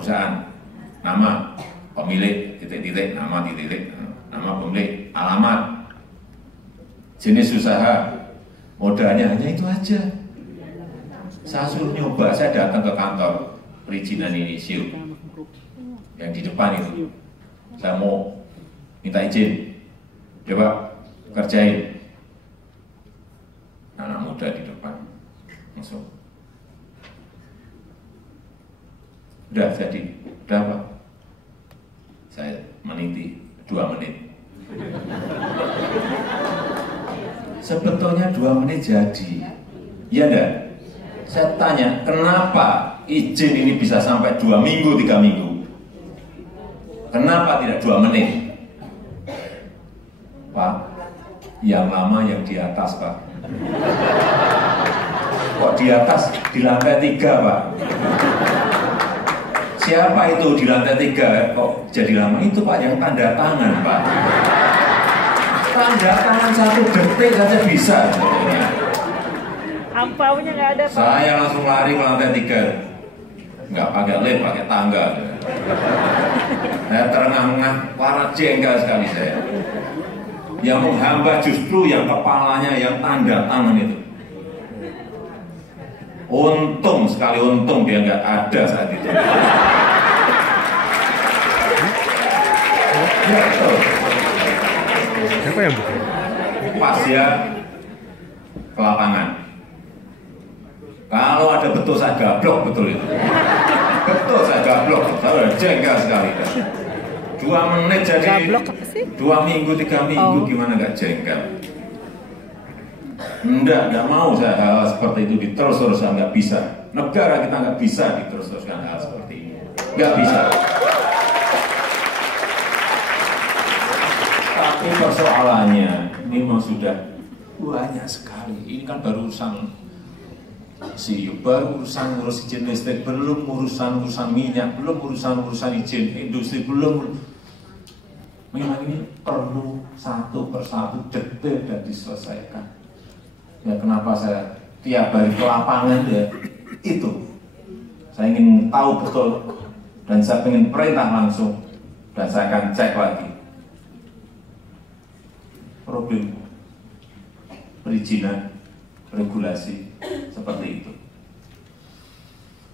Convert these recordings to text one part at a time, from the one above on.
perusahaan, nama pemilik, titik-titik, nama titik-titik, nama pemilik, alamat, jenis usaha, modalnya hanya itu aja. Saya suruh nyoba, saya datang ke kantor perizinan Inisium yang di depan itu. Saya mau minta izin, coba kerjain. Anak muda di depan, langsung. Udah jadi, udah apa? Saya meniti 2 menit. Sebetulnya 2 menit jadi, iya enggak? Saya tanya, kenapa izin ini bisa sampai 2 minggu, 3 minggu? Kenapa tidak 2 menit? Pak, yang lama yang di atas, Pak. Kok di atas? Di lantai 3, Pak. Siapa itu di lantai 3? Kok jadi lama? Itu Pak yang tanda tangan, Pak. Tanda tangan 1 detik saja bisa. Ampaunya nggak ada, Pak. Saya langsung lari ke lantai 3. Nggak pakai lift, pakai tangga. Saya terengah-engah, para jengkel sekali saya. Yang menghambat justru yang kepalanya yang tanda tangan itu. Untung sekali, untung dia nggak ada saat itu. Ya, betul. Siapa yang buka? Pas ya ke lapangan. Kalau ada betul saya gablok, betul itu. Betul saya gablok, saya udah jengkel sekali. 2 menit jadi Gablok apa sih? 2 minggu, 3 minggu, gimana nggak jengkel? Enggak mau saya hal seperti itu diterus-terusan, nggak bisa. Negara kita nggak bisa diterus-teruskan hal seperti ini, nggak bisa. Tapi persoalannya ini memang sudah banyak sekali. Ini kan baru urusan baru urusan ngurus izin listrik, belum urusan minyak, belum urusan izin industri, belum. Memang ini perlu satu persatu detail dan diselesaikan. Ya kenapa saya tiap hari ke lapangan ya itu. Saya ingin tahu betul dan saya ingin perintah langsung dan saya akan cek lagi. Problem perizinan, regulasi seperti itu.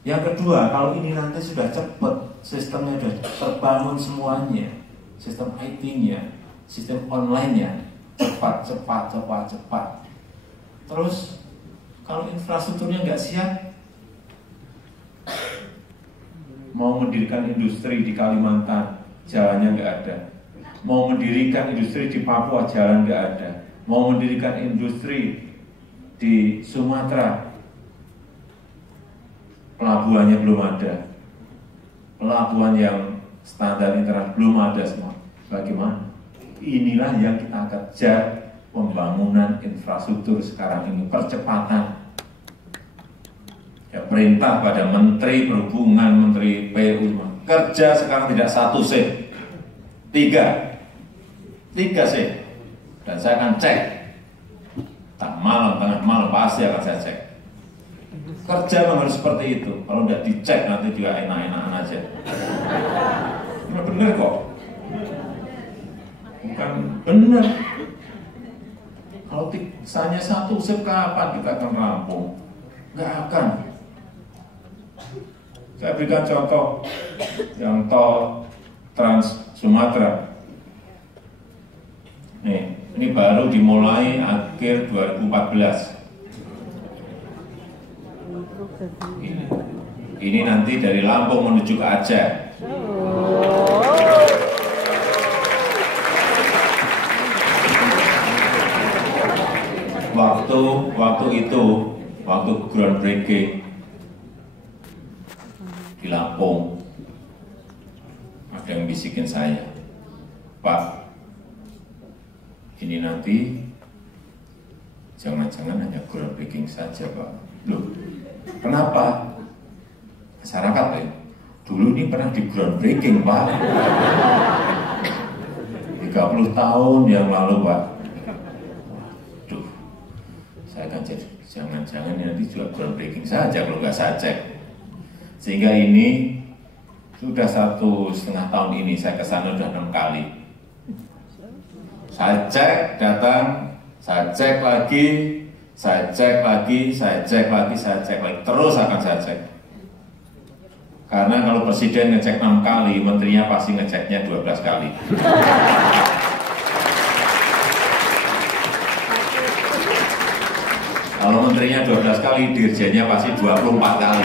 Yang kedua, kalau ini nanti sudah cepat, sistemnya sudah terbangun semuanya, sistem IT-nya, sistem online-nya cepat. Terus kalau infrastrukturnya nggak siap, mau mendirikan industri di Kalimantan, jalannya nggak ada. Mau mendirikan industri di Papua, jalan nggak ada. Mau mendirikan industri di Sumatera, pelabuhannya belum ada. Pelabuhan yang standar internasional belum ada semua. Bagaimana? Inilah yang kita kejar, pembangunan infrastruktur sekarang ini, percepatan. Ya, perintah pada Menteri Perhubungan, Menteri PU, kerja sekarang tidak 1 shift, 3 shift. Dan saya akan cek, tak malam, tengah malam pasti akan saya cek. Kerja memang harus seperti itu. Kalau tidak dicek nanti juga enak-enakan aja. Benar kok. Bukan benar. Kalau misalnya 1 shift kapan kita akan rampung? Nggak akan. Saya berikan contoh yang tol Trans Sumatera. Nih, ini baru dimulai akhir 2014. Ini nanti dari Lampung menuju ke Aceh. Waktu groundbreaking di Lampung, ada yang bisikin saya, Pak, ini nanti jangan-jangan hanya groundbreaking saja, Pak. Loh, kenapa? Masyarakat, dulu ini pernah di groundbreaking, Pak. 30 tahun yang lalu, Pak. Waduh, saya akan jadi, jangan-jangan nanti juga groundbreaking saja kalau nggak saya cek. Sehingga ini Sudah 1,5 tahun ini saya ke sana sudah 6 kali. Saya cek datang, saya cek lagi, saya cek lagi, saya cek lagi, saya cek lagi, terus akan saya cek. Karena kalau presiden ngecek 6 kali, menterinya pasti ngeceknya 12 kali. Kalau menterinya 12 kali, dirjennya pasti 24 kali.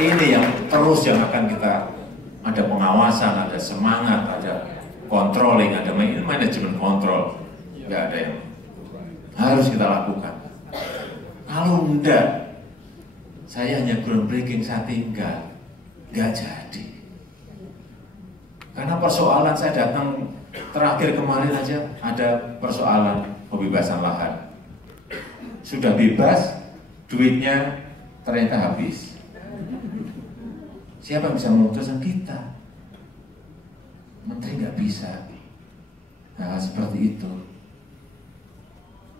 Ini yang terus yang akan kita, ada pengawasan, ada semangat, ada controlling, ada manajemen kontrol. Nggak ada yang harus kita lakukan. Kalau enggak, saya hanya groundbreaking, saya tinggal, nggak jadi. Karena persoalan saya datang terakhir kemarin aja ada persoalan pembebasan lahan. Sudah bebas, duitnya ternyata habis. Siapa yang bisa memutuskan? Kita. Menteri nggak bisa. Nah, seperti itu.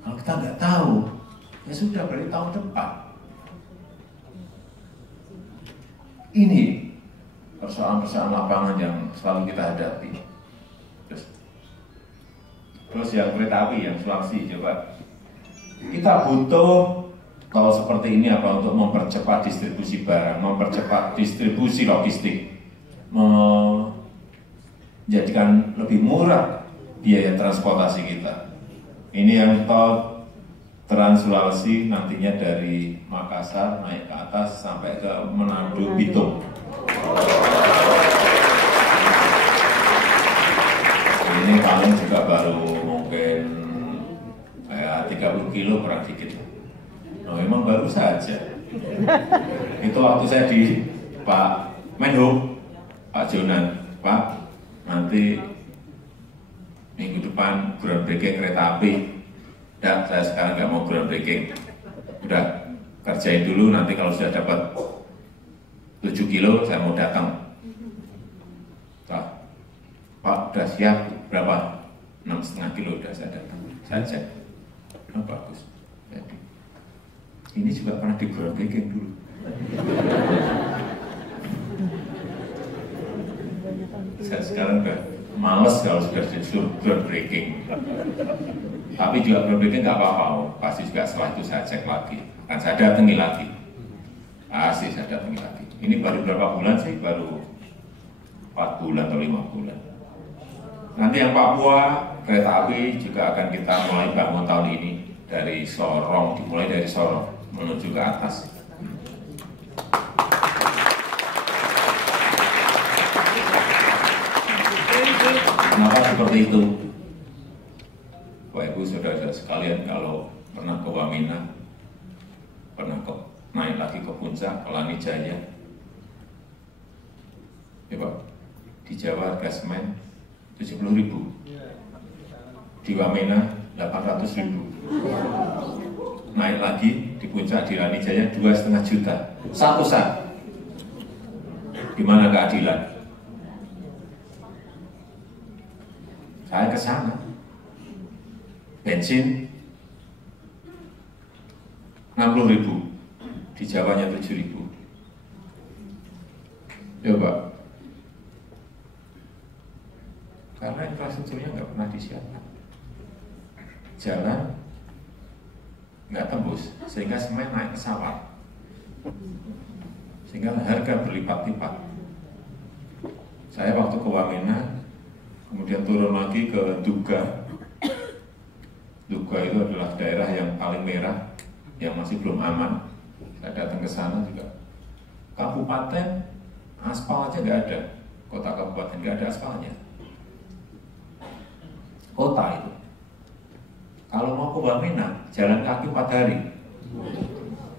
Kalau kita nggak tahu, ya sudah, berarti tahun depan. Ini persoalan-persoalan lapangan yang selalu kita hadapi. Terus yang kereta api yang Sulawesi, coba. Kita butuh kalau seperti ini apa untuk mempercepat distribusi barang, mempercepat distribusi logistik, menjadikan lebih murah biaya transportasi kita. Ini yang tol Trans Sulawesi nantinya dari Makassar naik ke atas sampai ke Manado Bitung. Ini paling juga baru mungkin kayak 30 kilo kurang dikit. Nah, memang baru saja. Itu waktu saya di Pak Menhub, Pak Jonan, Pak, nanti minggu depan groundbreaking kereta api. Dan saya sekarang nggak mau groundbreaking. Udah kerjain dulu, nanti kalau sudah dapat 7 kilo saya mau datang. Pak, udah siap berapa? 6,5 kilo udah saya datang. Saya cek. Oh, bagus. Jadi, ini juga pernah di groundbreaking dulu. Saya sekarang udah males kalau sudah disuruh groundbreaking. Tapi juga groundbreaking nggak apa-apa, pasti juga setelah itu saya cek lagi. Kan saya datangi lagi. Pasti saya datangi lagi. Ini baru berapa bulan sih? Baru 4 bulan atau 5 bulan. Nanti yang Papua, kereta api juga akan kita mulai bangun tahun ini. Dari Sorong, dimulai dari Sorong menuju ke atas. Kenapa seperti itu? Bapak Ibu Saudara sekalian, kalau pernah ke Wamena, pernah naik lagi ke puncak, ke Lanijaya, ya Pak, di Jawa harga semen 70.000, di Wamena 800.000, naik lagi di puncak di Lanijaya 2,5 juta, satu saat. Di mana keadilan? Saya ke sana, bensin 60.000, di Jawanya 7.000. Ya Pak, karena infrastrukturnya nggak pernah disiapkan, jalan nggak tembus, sehingga semen naik pesawat, sehingga harga berlipat-lipat. Saya waktu ke Wamena, kemudian turun lagi ke Duga. Duga itu adalah daerah yang paling merah, yang masih belum aman. Saya datang ke sana juga. Kabupaten aspal aja nggak ada, kota kabupaten nggak ada aspalnya. Kota itu. Kalau mau ke Wamena, jalan kaki 4 hari.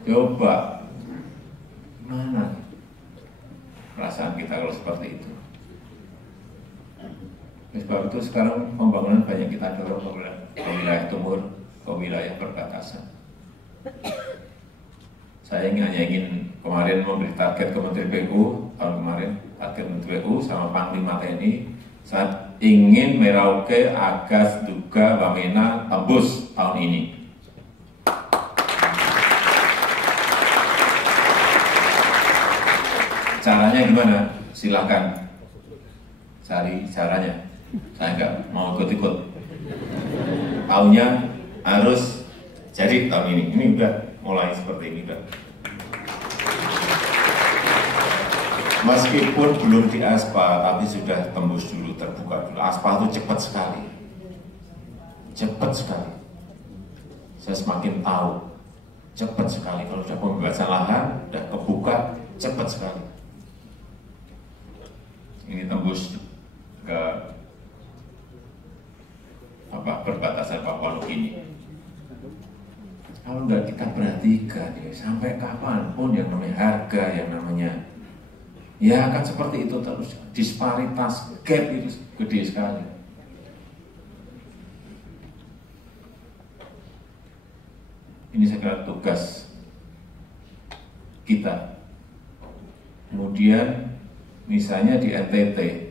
Coba, mana perasaan kita kalau seperti itu? Sebab itu sekarang pembangunan banyak kita dorong ke wilayah timur, ke wilayah perbatasan. Saya hanya ingin kemarin memberi target ke Menteri PU, tahun kemarin target Menteri PU sama Panglima TNI, saya ingin Merauke, Agas, Duga, Wamena tembus tahun ini. Caranya gimana? Silahkan cari caranya. Saya nggak mau ikut-ikut. Tahunnya harus jadi tahun ini. Ini udah mulai seperti ini udah. Meskipun belum di aspal, tapi sudah tembus dulu, terbuka dulu. Aspal itu cepat sekali. Cepat sekali. Saya semakin tahu. Cepat sekali. Kalau sudah pembebasan lahan, sudah kebuka, cepat sekali. Ini tembus ke perbatasan Papua Nugini. Kalau nggak kita perhatikan, ya, sampai kapanpun yang namanya harga, yang namanya ya akan seperti itu terus. Disparitas gap itu gede sekali. Ini saya kira tugas kita. Kemudian misalnya di NTT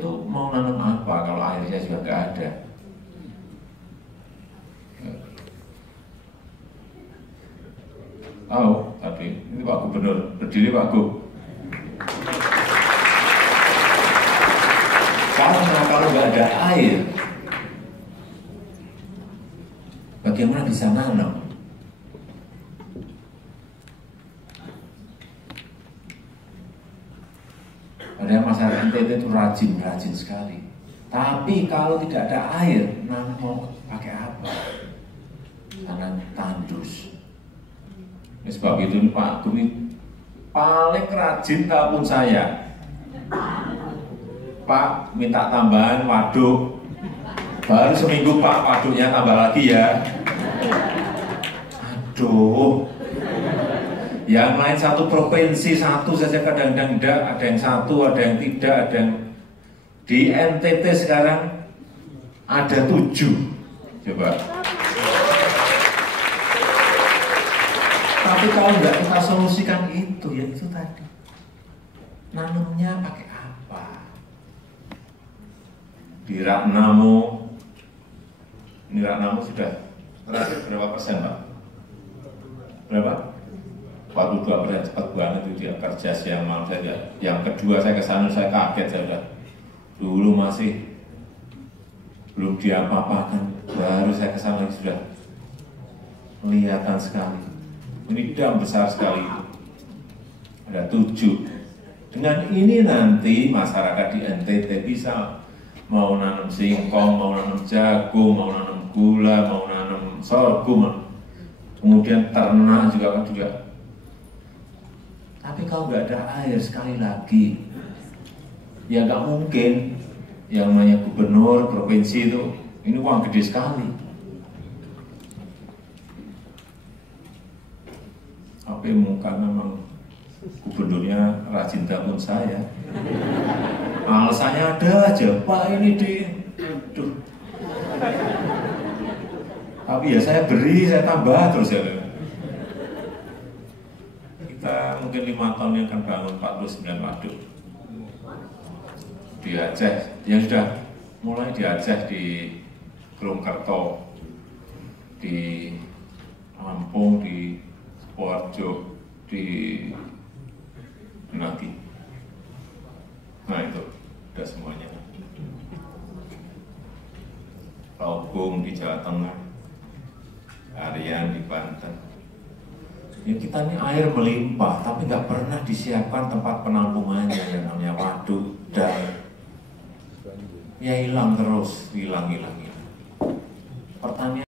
tuh mau nanam apa kalau airnya juga nggak ada? Tahu tadi ini Pak Gubernur berdiri Pak Gub. Karena kalau nggak ada air, bagaimana bisa nanam? Padahal masyarakat NTT itu rajin sekali. Tapi kalau tidak ada air, nanam mau pakai apa? Tanam tandus. Sebab itu Pak Gumi paling rajin telepon saya. Pak minta tambahan waduk. Baru seminggu Pak waduknya tambah lagi ya. Aduh. Yang lain satu provinsi satu saja kadang-kadang tidak, ada yang satu, ada yang tidak, ada yang di NTT sekarang ada 7. Coba. Tapi kalau nggak kita solusikan itu, ya itu tadi. Nanamnya pakai apa? Di Ragnamo, ini Ragnamo sudah terakhir berapa persen Pak? Berapa? 42%, cepat banget itu dia kerja siang malam saja. Yang kedua saya ke sana saya kaget saja. Dulu masih belum diapa-apakan, baru saya ke sana sudah kelihatan sekali. Ini dam besar sekali itu. Ada 7. Dengan ini nanti masyarakat di NTT bisa mau nanam singkong, mau nanam jagung, mau nanam gula, mau nanam sorghum, kemudian ternak juga. Tapi kalau nggak ada air sekali lagi, ya nggak mungkin. Yang namanya gubernur provinsi itu, ini uang gede sekali. Tapi karena memang gubernurnya rajin telepon saya. Alasannya ada aja, Pak ini aduh. Tapi ya saya beri, saya tambah terus ya. Kita mungkin 5 tahun yang akan bangun 49 waduk di Aceh, yang sudah mulai di Aceh, di Grongkerto, di Lampung, di Sukoharjo, di Nagi. Nah itu sudah semuanya. Lampung di Jawa Tengah, Arian di Banten. Ya kita ini air melimpah, tapi nggak pernah disiapkan tempat penampungannya yang namanya waduk dan ya hilang terus, hilang. Pertanyaan